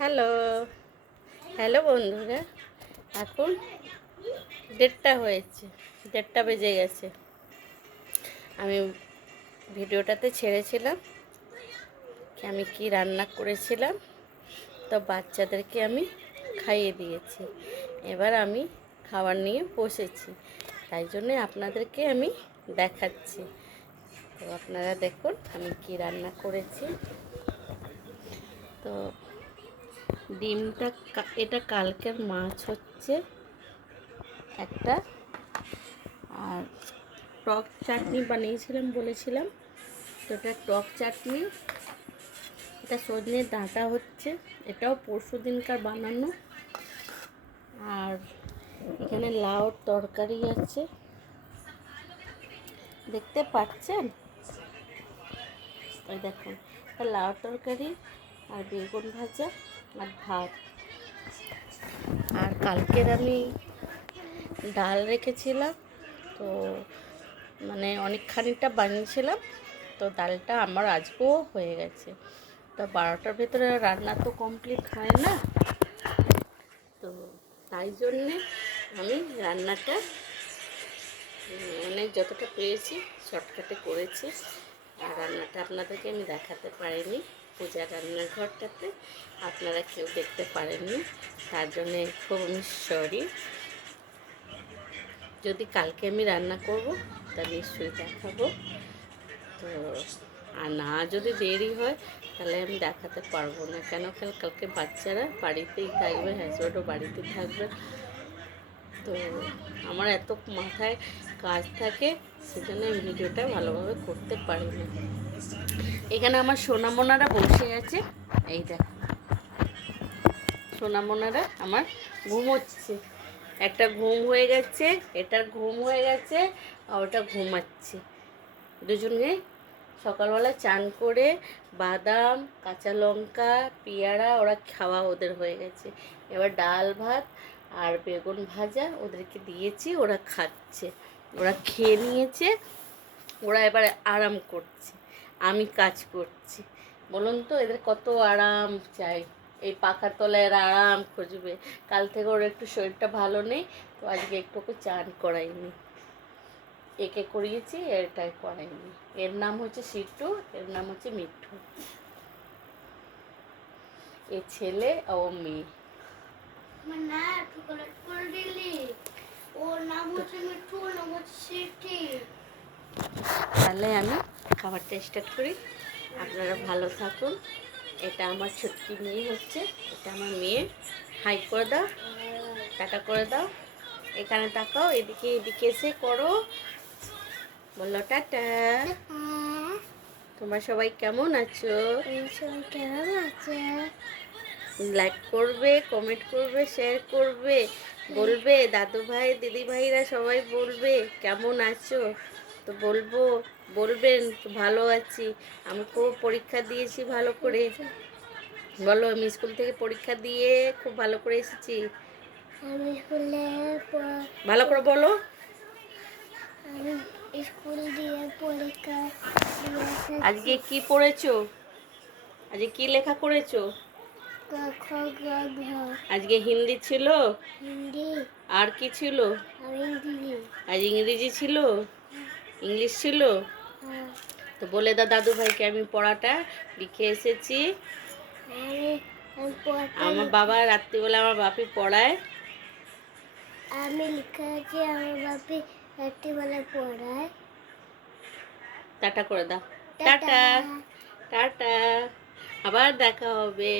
Hello hello বন্ধুরা, এখন 1:30 হয়েছে, 1:30 বেজে গেছে। আমি ভিডিওটাতে ছেড়েছিলাম আমি কি রান্না করেছিলাম, তো বাচ্চাদেরকে আমি খাইয়ে দিয়েছি। এবার আমি খাবার নিয়ে বসেছি, তাই জন্যে আপনাদেরকে আমি দেখাচ্ছি। তো আপনারা দেখুন আমি কি রান্না করেছি। তো ডিমটা, এটা কালকের মাছ হচ্ছে একটা, আর টক চাটনি বানিয়েছিলাম বলেছিলাম, তো এটা টক চাটনি। এটা সজনের ডাঁটা হচ্ছে, এটাও পরশু দিনকার বানানো। আর এখানে লাউর তরকারি আছে, দেখতে পাচ্ছেন? ওই দেখুন, লাউ তরকারি আর বেগুন ভাজা আর ভাত। আর কালকের আমি ডাল রেখেছিলাম, তো মানে অনেকখানিটা বানিয়েছিলাম, তো ডালটা আমার আজকেও হয়ে গেছে। তো 12টার ভেতরে রান্না তো কমপ্লিট হয় না, তো তাই জন্যে আমি রান্নাটা মানে যতটা পেরেছি শর্টকাটে করেছি। আর রান্নাটা আপনাদেরকে আমি দেখাতে পারিনি পূজার রান্নাঘরটাতে, আপনারা কেউ দেখতে পারেননি, তার জন্যে খুব আমি সরি। যদি কালকে আমি রান্না করব তা নিশ্চয়ই দেখাবো। তো আর না, যদি দেরি হয় তাহলে আমি দেখাতে পারবো না, কেন কালকে বাচ্চারা বাড়িতেই থাকবে, হাজব্যান্ডও বাড়িতে থাকবে। তো আমার এত মাথায় কাজ থাকে, সেজন্য আমি ভিডিওটা ভালোভাবে করতে পারি না। এখানে আমার সোনামোনারা বসে আছে, এই দেখো সোনামোনারা আমার ঘুমোচ্ছে। একটা ঘুম হয়ে গেছে, এটার ঘুম হয়ে গেছে, আর ওটা ঘুমাচ্ছে। দুজনে সকালবেলা চান করে বাদাম, কাঁচা লঙ্কা, পেয়ারা ওরা খাওয়া ওদের হয়ে গেছে। এবার ডাল ভাত আর বেগুন ভাজা ওদেরকে দিয়েছি, ওরা খাচ্ছে। ওরা খেয়ে নিয়েছে, ওরা এবার আরাম করছে, আমি কাজ করছি। বলুন তো, এদের কত আরাম চাই, এই পাখার তলায় এরা আরাম খুঁজবে। কাল থেকে ওর একটু শরীরটা ভালো নেই, তো আজকে একটু চান করাইনি, একে করিয়েছি, এটাই করাইনি। এর নাম হচ্ছে সিট্টু, এর নাম হচ্ছে মিঠু। এ ছেলে ও মেয়ে। তাহলে আমি খাবারটা স্টার্ট করি, আপনারা ভালো থাকুন। এটা আমার ছোটকি মেয়ে হচ্ছে, এটা আমার মেয়ে। হাই করে দাও, টাটা করে দাও, এখানে তাকাও, এদিকে এদিকে এসে করো, বললো টাটা। তোমরা সবাই কেমন আছো? লাইক করবে, কমেন্ট করবে, শেয়ার করবে, বলবে দাদু ভাই দিদি ভাইরা সবাই বলবে কেমন আছো, তো বলবেন ভালো আছি। আমি খুব পরীক্ষা দিয়েছি ভালো করে, বলো আমি স্কুল থেকে পরীক্ষা দিয়ে খুব ভালো করে এসেছি। আমি স্কুলে ভালো করে বলো। আমি স্কুল দিয়ে পরীক্ষা দিয়ে আজকে কি পড়েছো? আজকে কি লেখা করেছো? আজকে হিন্দি ছিল, হিন্দি আর কি ছিল? আজ ইংরেজি ছিল, ইংলিশ ছিল। তো বলে দাও দাদু ভাইকে আমি পড়াটা লিখে এসেছি। আমার বাবা রাত্রিবেলা আমার বাপি পড়ায়, আমি লিখেছি আমার বাপি রাত্রিবেলা পড়ায়। টাটা করে দাও, টাটা টাটা, আবার দেখা হবে।